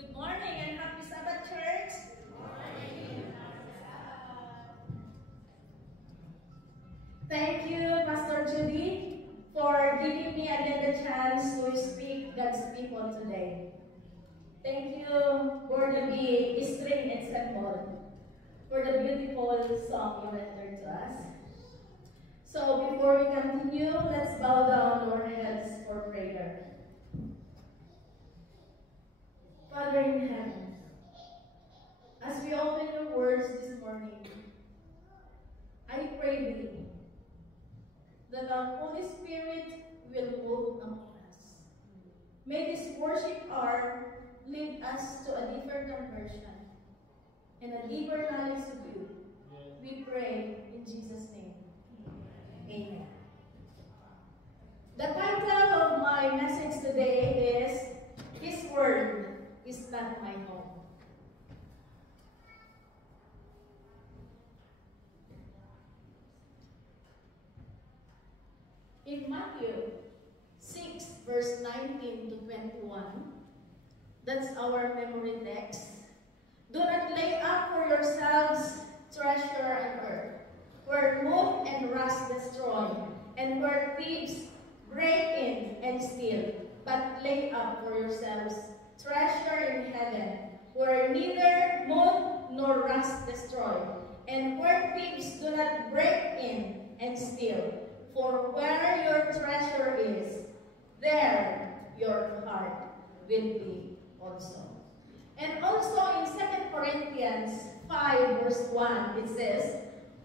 Good morning and happy Sabbath, church. Good morning. Thank you, Pastor Judy, for giving me again the chance to speak God's people today. Thank you, Bornaby, String and Stemple, for the beautiful song you rendered to us. So before we continue, let's bow down our heads for prayer. Father in heaven, as we open your words this morning, I pray with you that the Holy Spirit will move among us. May this worship hour lead us to a deeper conversion and a deeper knowledge of you. We pray in Jesus' name. Amen. The title of my message today is His Word is Not My Home. In Matthew 6, verse 19 to 21, that's our memory text. Do not lay up for yourselves treasure on earth, where moth and rust destroy, and where thieves break in and steal. But lay up for yourselves treasure in heaven, where neither moth nor rust destroy, and where thieves do not break in and steal. For where your treasure is, there your heart will be also. And also in 2 Corinthians 5 verse 1, it says,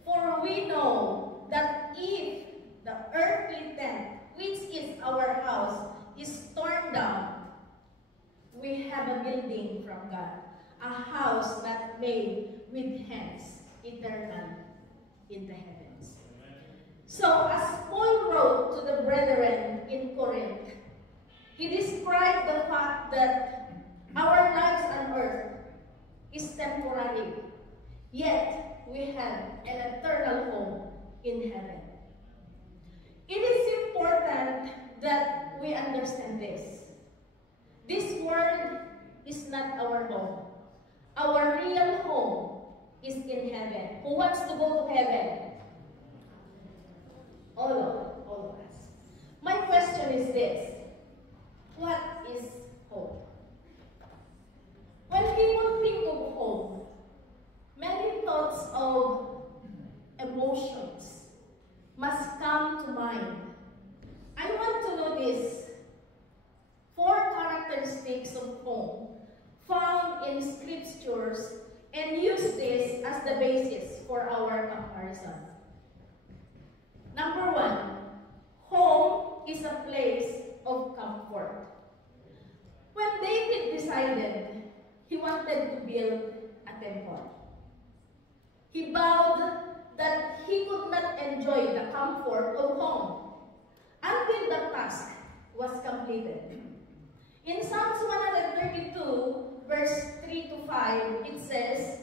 For we know that if the earthly tent, which is our house, is torn down, we have a building from God, a house not made with hands, eternal in the heavens. So, as Paul wrote to the brethren in Corinth, he described the fact that our lives on earth is temporary, yet we have an eternal home in heaven. It is important that we understand this. This world is not our home. Our real home is in heaven. Who wants to go to heaven? All of us. My question is this: what is home? When people think of home, many thoughts of emotions must come to mind. I want to notice 4 characteristics of home found in scriptures and use this as the basis for our comparison. Number 1, home is a place of comfort. When David decided he wanted to build a temple, he vowed that he could not enjoy the comfort of home until the task was completed. In Psalms 132, verse 3 to 5, it says,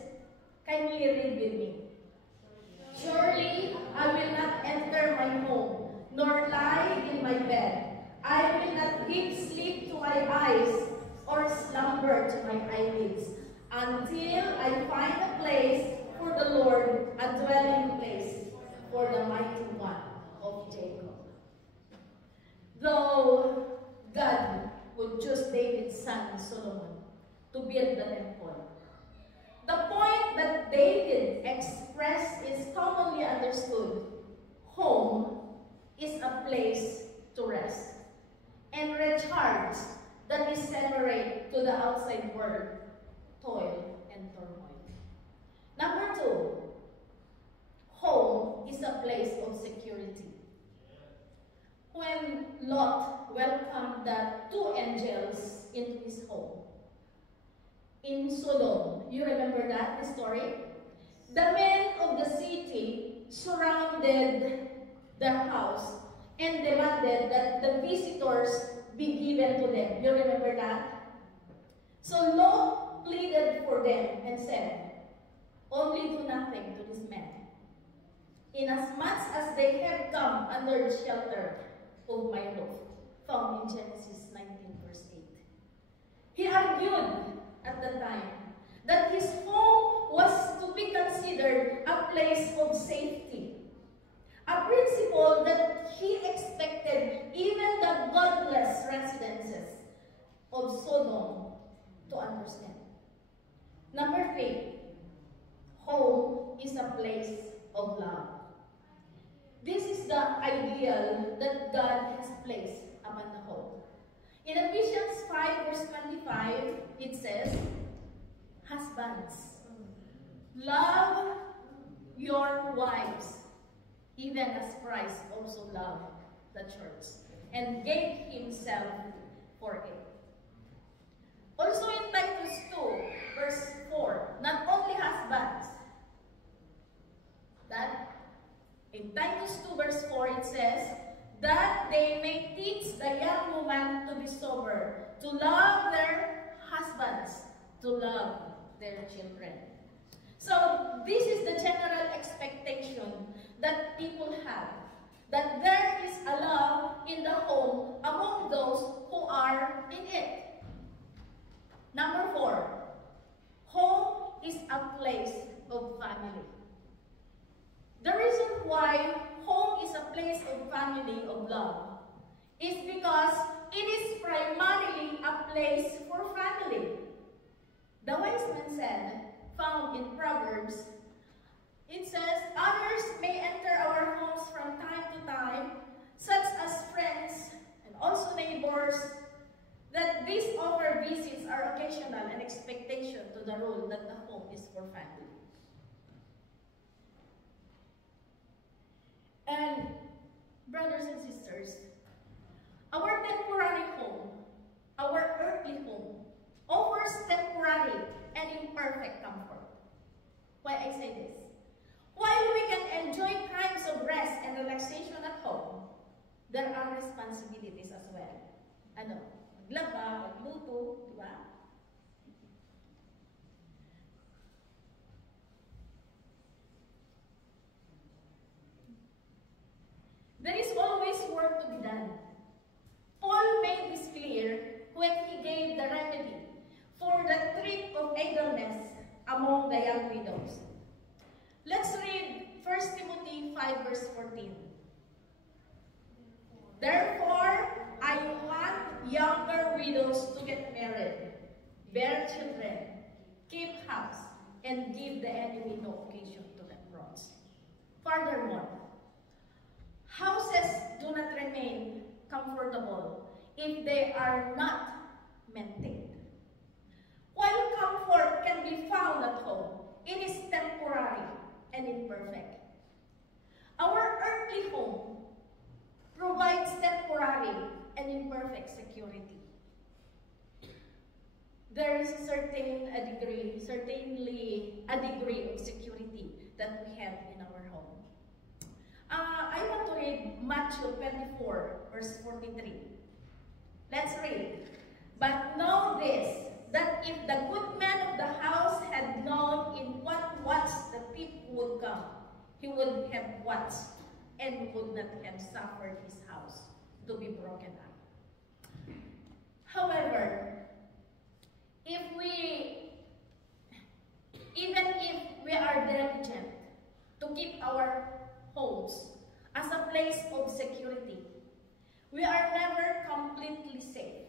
kindly read with me. Surely I will not enter my home, nor lie in my bed. I will not give sleep to my eyes, or slumber to my eyelids, until I find a place for the Lord, a dwelling place for the mighty one of Jacob. Though God would choose David's son Solomon to build the temple, the point that David expressed is commonly understood. Home is a place to rest and recharge that is separate to the outside world, toil and turmoil. Number 2, home is a place of security. When Lot welcomed the 2 angels into his home in Sodom, you remember that story? The men of the city surrounded their house and demanded that the visitors be given to them. You remember that? So Lot pleaded for them and said, only do nothing to these men, inasmuch as they have come under the shelter of my roof, found in Genesis 19 verse 8. He argued of Sodom to understand. Number 3, home is a place of love. This is the ideal that God has placed upon the home. In Ephesians 5 verse 25, it says, husbands, love your wives, even as Christ also loved the church and gave himself for it. Also in Titus 2 verse 4, not only husbands, that in Titus 2 verse 4 it says, that they may teach the young woman to be sober, to love their husbands, to love their children. So this is the general expectation that people have, that there is a love in the home among those who are in it. Number 4, home is a place of family. The reason why home is a place of family, of love, is because it is primarily a place for family. The wise man said, found in Proverbs, it says, others may enter our homes from time to time, such as friends and also neighbors, that these offer visits are occasional and expectation to the rule that the home is for family. And brothers and sisters, our temporary home, our earthly home, offers temporary and imperfect comfort. Why I say this? While we can enjoy times of rest and relaxation at home, there are responsibilities as well. Ano? Maglaba, magluto, di ba? There is always work to be done. Paul made this clear when he gave the remedy for the trick of idleness among the young widows. Let's read 1 Timothy 5 verse 14. Therefore, I want younger widows to get married, bear children, keep house, and give the enemy no occasion to approach. Furthermore, houses do not remain comfortable if they are not maintained. While comfort can be found at home, it is temporary and imperfect. Our earthly home provides temporary and imperfect security. There is certainly a degree of security that we have in our home. I want to read Matthew 24, verse 43. Let's read. But know this, that if the good man of the house had known in what watch the thief would come, he would have watched and would not have suffered his house to be broken up. However, even if we are diligent to keep our homes as a place of security, we are never completely safe.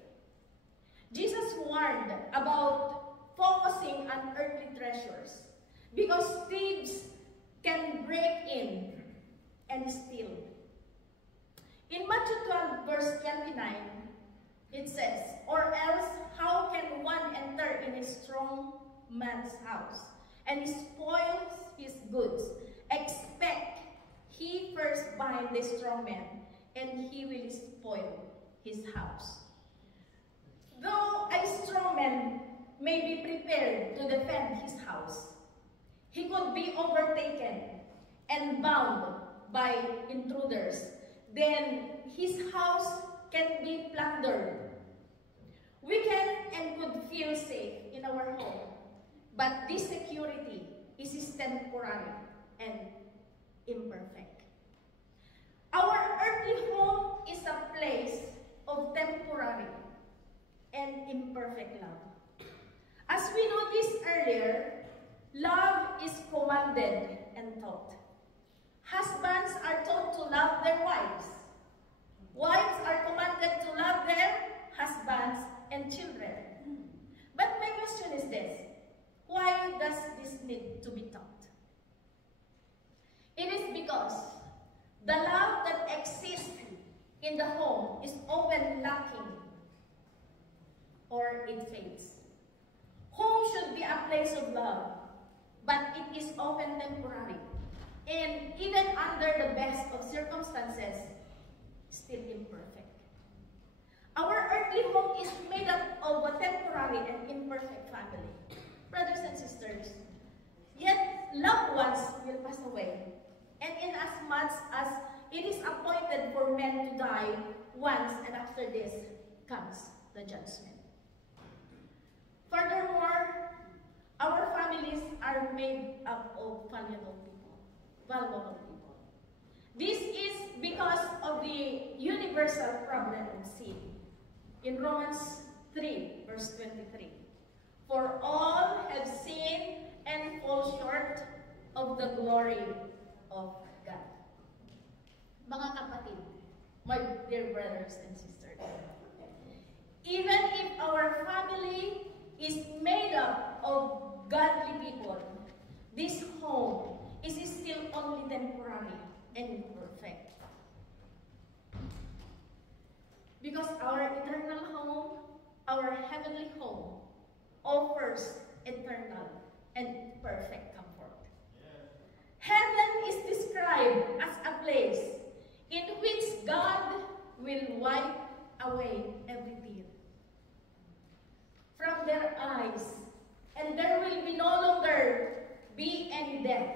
Jesus warned about focusing on earthly treasures because thieves can break in and steal. In Matthew 12 verse 29, it says, or else how can one enter in a strong man's house and spoils his goods, expect he first bind the strong man, and he will spoil his house. Though a strong man may be prepared to defend his house, he could be overtaken and bound by intruders. Then his house can be plundered. We can and could feel safe in our home, but this security is temporary and imperfect. Our earthly home is a place of temporary and imperfect love. As we noticed earlier, love is commanded and taught. Husbands are taught to love their wives. Wives are commanded to love their husbands and children. lacking or it fades. Home should be a place of love, but it is often temporary. And even under the best of circumstances, still imperfect. Our earthly home is made up of a temporary and imperfect family. Brothers and sisters, yet loved ones will pass away. And inasmuch as it is appointed for men to die once, and after this comes the judgment. Furthermore, our families are made up of valuable people. This is because of the universal problem of sin. In Romans 3, verse 23, for all have sinned and fall short of the glory of God. Mga kapatid, my dear brothers and sisters, even if our family is made up of godly people, this home is still only temporary and imperfect. Because our eternal home, our heavenly home, offers eternal and perfect comfort. Heaven is described as a place in which God will wipe away every tear from their eyes, and there will be no longer be any death.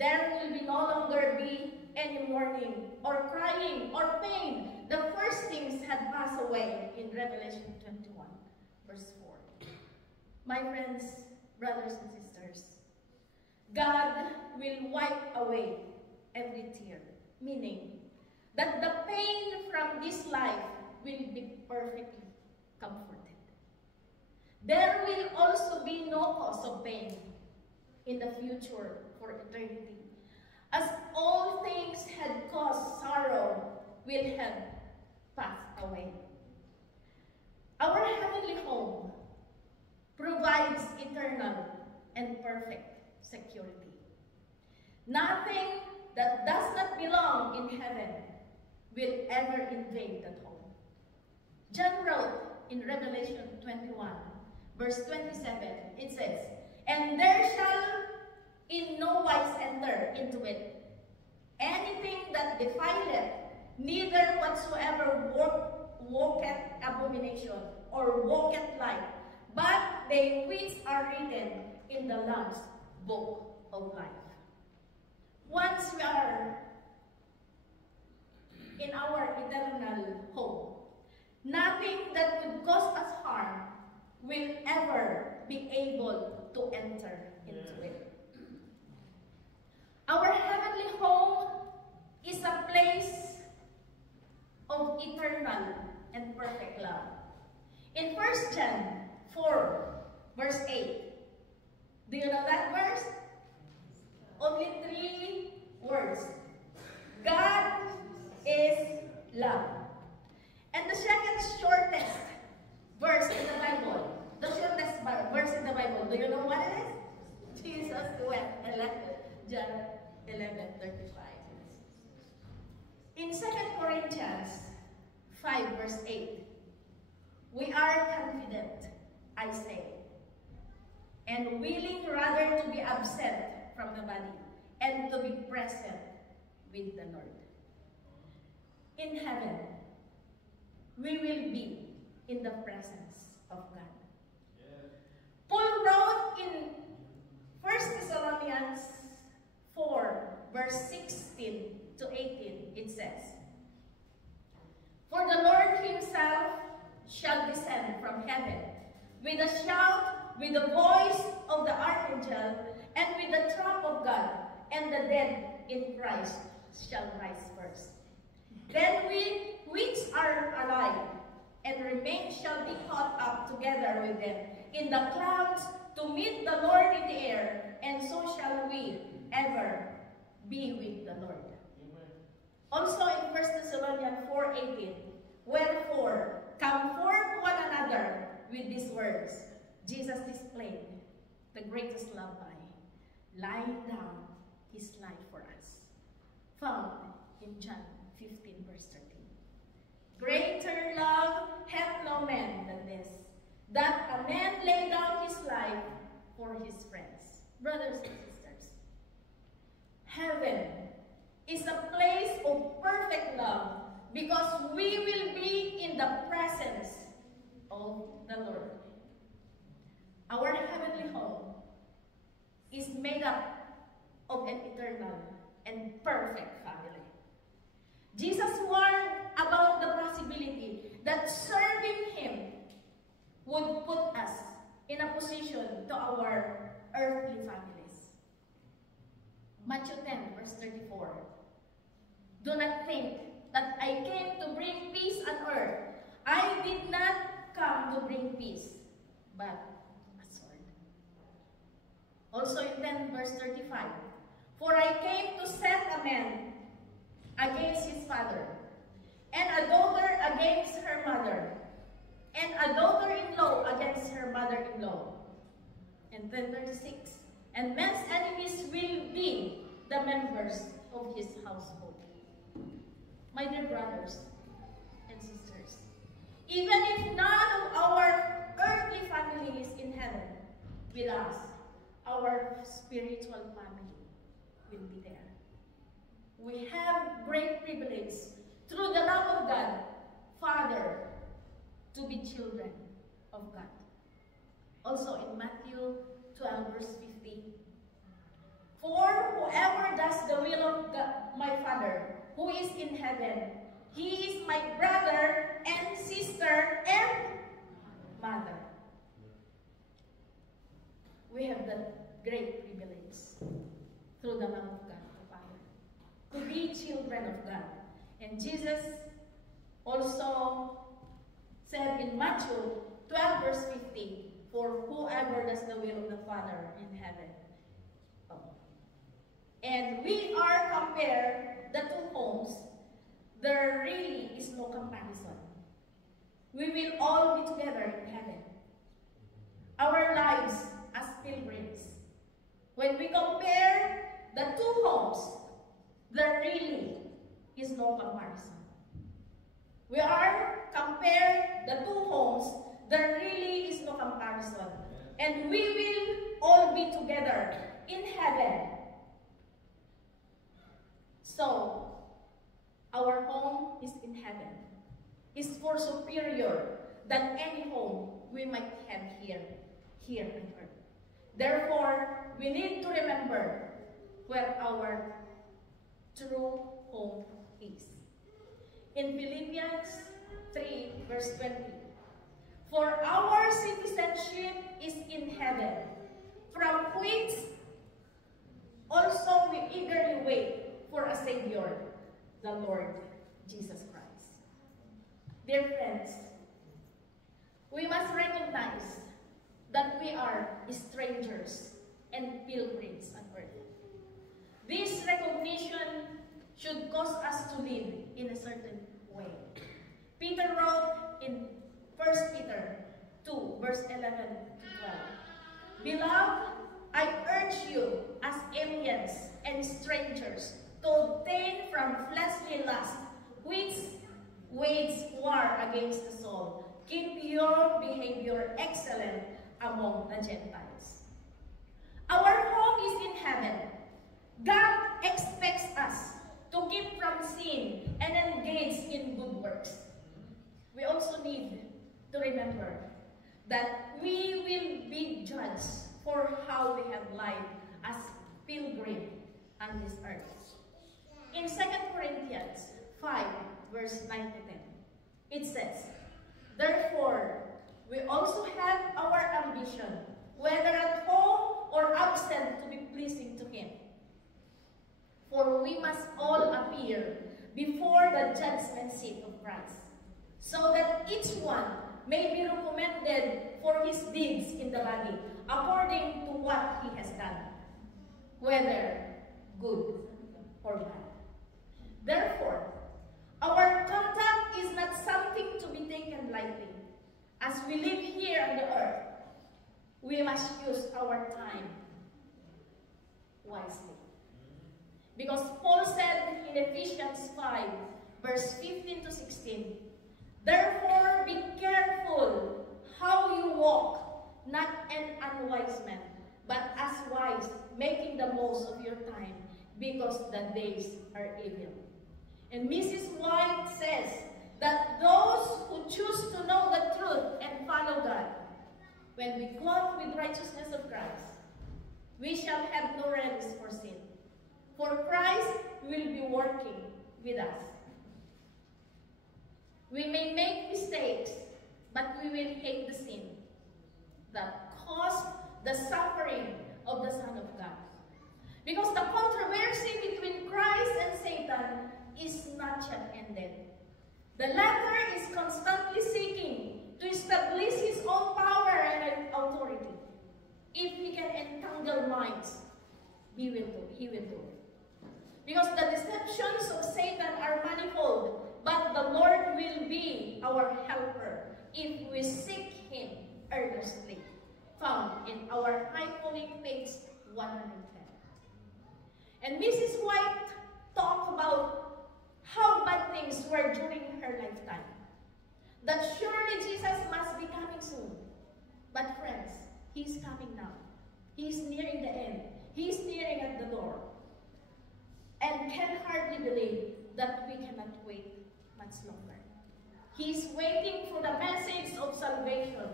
There will be no longer be any mourning or crying or pain. The first things had passed away in Revelation 21, verse 4. My friends, brothers and sisters, God will wipe away every tear, meaning that the pain from this life will be perfectly comforted. There will also be no cause of pain in the future for eternity, as all things had caused sorrow will have passed away. Our heavenly home provides eternal and perfect security. Nothing that does not belong in heaven will ever invade that home. John wrote in Revelation 21, verse 27, it says, and there shall in no wise enter into it anything that defileth, neither whatsoever walketh abomination or walketh light, but they which are written in the Lamb's book of life. Once we are in our eternal home, nothing that would cause us harm will ever be able to enter into it. Our heavenly home is a place of eternal and perfect love. In 1 John 4, verse 8, do you know that verse? Only 3 words. God is love. And the second shortest verse in the Bible, the shortest verse in the Bible, do you know what it is? Jesus wept, John 11:35. In 2 Corinthians 5, verse 8, we are confident, I say, and willing rather to be absent from the body and to be present with the Lord. In heaven, we will be in the presence of God. Yeah. Paul wrote in 1 Thessalonians 4, verse 16 to 18, it says, for the Lord himself shall descend from heaven with a shout, with the voice of the archangel, and with the trump of God, and the dead in Christ shall rise first. Then we which are alive and remain shall be caught up together with them in the clouds to meet the Lord in the air, and so shall we ever be with the Lord. Amen. Also in 1 Thessalonians 4:18, wherefore comfort one another with these words. Jesus displayed the greatest love by laying down his life for us. Found in John 15, verse 13. Greater love hath no man than this, that a man lay down his life for his friends. Brothers and sisters, heaven is a place of perfect love because we will be in the presence of the Lord. Our heavenly home is made up of an eternal and perfect family. Jesus warned about the possibility that serving Him would put us in a position to our earthly families. Matthew 10, verse 34. Do not think that I came to bring peace on earth. I did not come to bring peace, but a sword. Also in 10, verse 35. For I came to set a man against his father, and a daughter against her mother, and a daughter-in-law against her mother-in-law. And then 36. And man's enemies will be the members of his household. My dear brothers and sisters, even if none of our earthly family is in heaven with us, our spiritual family will be there. We have great privilege through the love of God, Father, to be children of God. Also in Matthew 12, verse 50. For whoever does the will of God, my Father, who is in heaven, he is my brother and sister and mother. We have that great privilege through the love of God, the Father, to be children of God. And Jesus also said in Matthew 12, verse 50, for whoever does the will of the Father in heaven. And we are compared the two homes. There really is no comparison. We will all be together in heaven. Our lives as pilgrims. When we compare the two homes, there really is no comparison. We are compared the two homes, there really is no comparison. And we will all be together in heaven. So, our home is in heaven. Is far superior than any home we might have here on earth. Therefore, we need to remember where our true home is. In Philippians 3, verse 20, for our citizenship is in heaven, from which also we eagerly wait for a Savior, the Lord Jesus Christ. Dear friends, we must recognize that we are strangers and pilgrims on earth. This recognition should cause us to live in a certain way. Peter wrote in 1 Peter 2, verse 11 to 12, Beloved, I urge you as aliens and strangers to obtain from fleshly lust, which wage war against the soul. Keep your behavior excellent among the Gentiles. Our home is in heaven. God expects us to keep from sin and engage in good works. We also need to remember that we will be judged for how we have lived as pilgrims on this earth. In 2 Corinthians 5, verse 9 to 10, it says, Therefore, we also have our ambition, whether at home or absent, to be pleasing to Him. For we must all appear before the judgment seat of Christ, so that each one may be recommended for his deeds in the body, according to what he has done, whether good or bad. Therefore, our conduct is not something to be taken lightly. As we live here on the earth, we must use our time wisely. Because Paul said in Ephesians 5, verse 15 to 16, Therefore, be careful how you walk, not an unwise man, but as wise, making the most of your time, because the days are evil. And Mrs. White says that those who choose to know the truth and follow God, when we clothe with righteousness of Christ, we shall have no release for sin. For Christ will be working with us. We may make mistakes, but we will hate the sin that caused the suffering of the Son of God. Because the controversy between Christ and Satan is not yet ended. The latter is constantly seeking to establish his own power and authority. If he can entangle minds, he will do it. Because the deceptions of Satan are manifold, but the Lord will be our helper if we seek him earnestly. Found in our High Calling page 110. And Mrs. White talked about how bad things were during her lifetime. That surely Jesus must be coming soon. But friends, he's coming now. He's nearing the end. He's nearing at the door. And can hardly believe that we cannot wait much longer. He's waiting for the message of salvation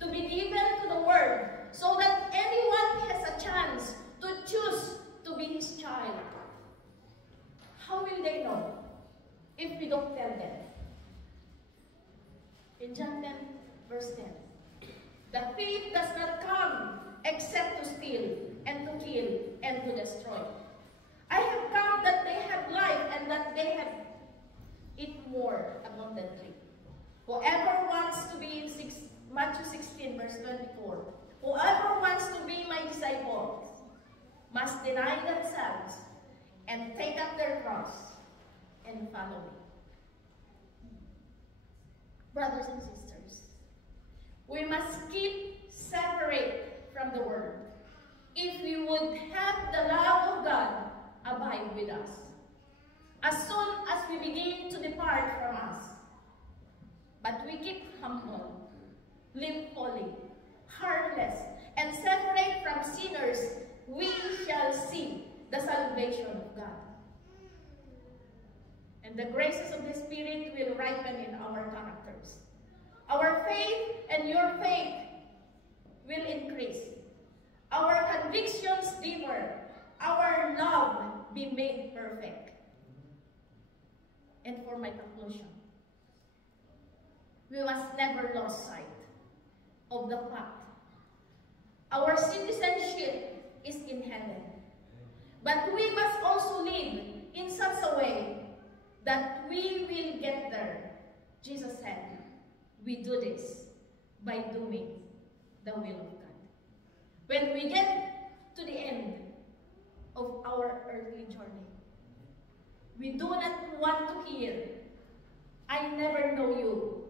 to be given to the world, so that anyone has a chance to choose to be his child. How will they know if we don't tell them? In John 10, verse 10, the thief does not come except to steal, and to kill, and to destroy. I have come that they have life, and that they have it more abundantly. Whoever wants to be in Matthew 16, verse 24. Whoever wants to be my disciples must deny themselves and take up their cross and follow me. Brothers and sisters, we must keep separate from the world if we would have the love of God abide with us. As soon as we begin to depart from us, but we keep humble, live holy, harmless, and separate from sinners, we shall see the salvation of God. And the graces of the Spirit will ripen in our characters. Our faith and your faith will increase. Our convictions deeper. Our love be made perfect. And for my conclusion, we must never lose sight of the fact our citizenship is in heaven. But we must also live in such a way that we will get there. Jesus said, we do this by doing the will of God. When we get to the end of our earthly journey, we do not want to hear, I never know you.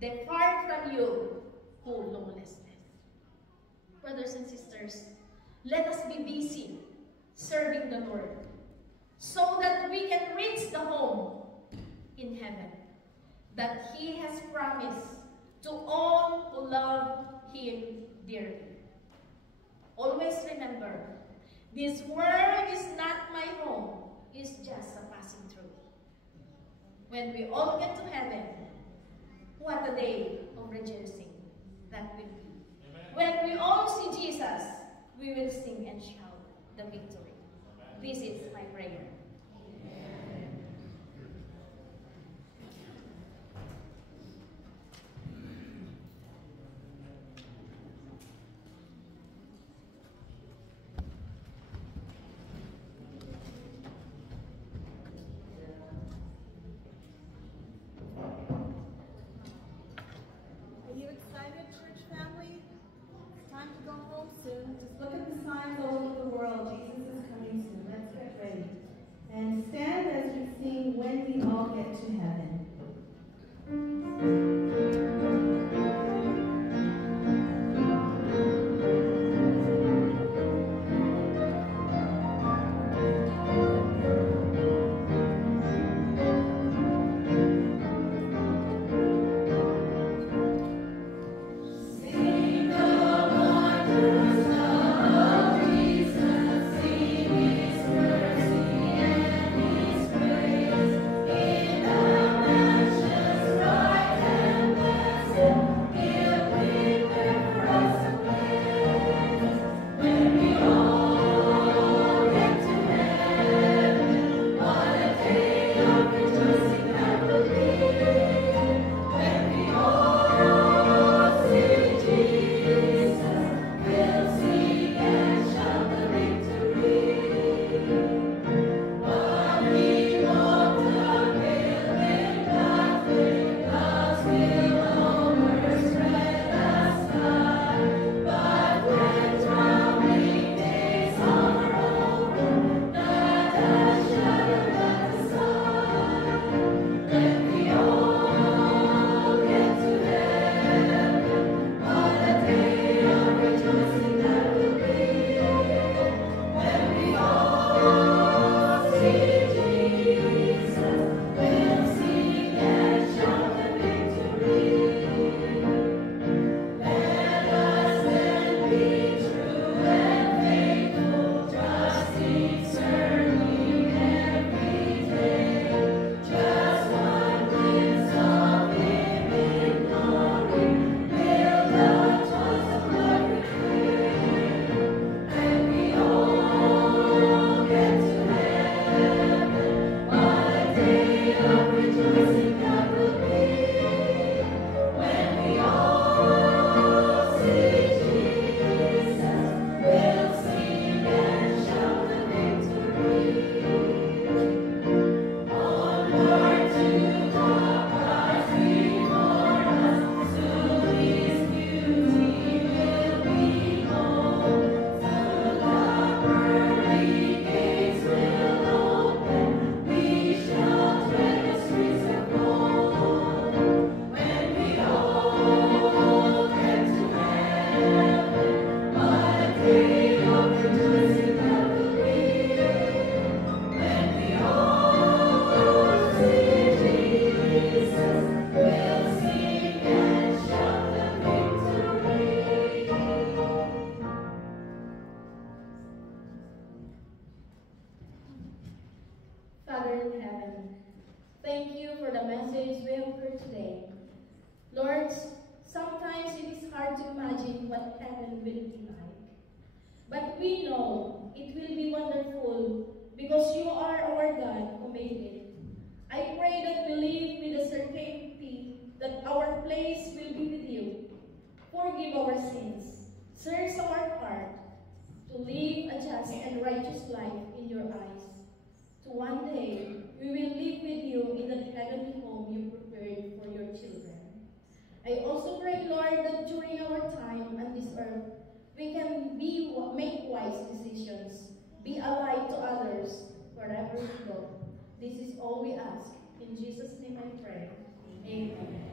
Depart from you, who lawlessness. Brothers and sisters, let us be busy serving the Lord so that we can reach the home in heaven that he has promised to all who love him dearly. Always remember, this world is not my home, it's just a passing through. When we all get to heaven, what a day of rejoicing that will be. Amen. When we all see Jesus, we will sing and shout the victory. Amen. This is my prayer. thank you for the message we have heard today. Lord, sometimes it is hard to imagine what heaven will be like. But we know it will be wonderful because you are our God who made it. I pray that we live with the certainty that our place will be with you. Forgive our sins. Search our heart to live a just and righteous life in your eyes. To one day, we will live with you in that heavenly home you prepared for your children. I also pray, Lord, that during our time on this earth, we can make wise decisions, be a light to others wherever we go. This is all we ask. In Jesus' name I pray. Amen.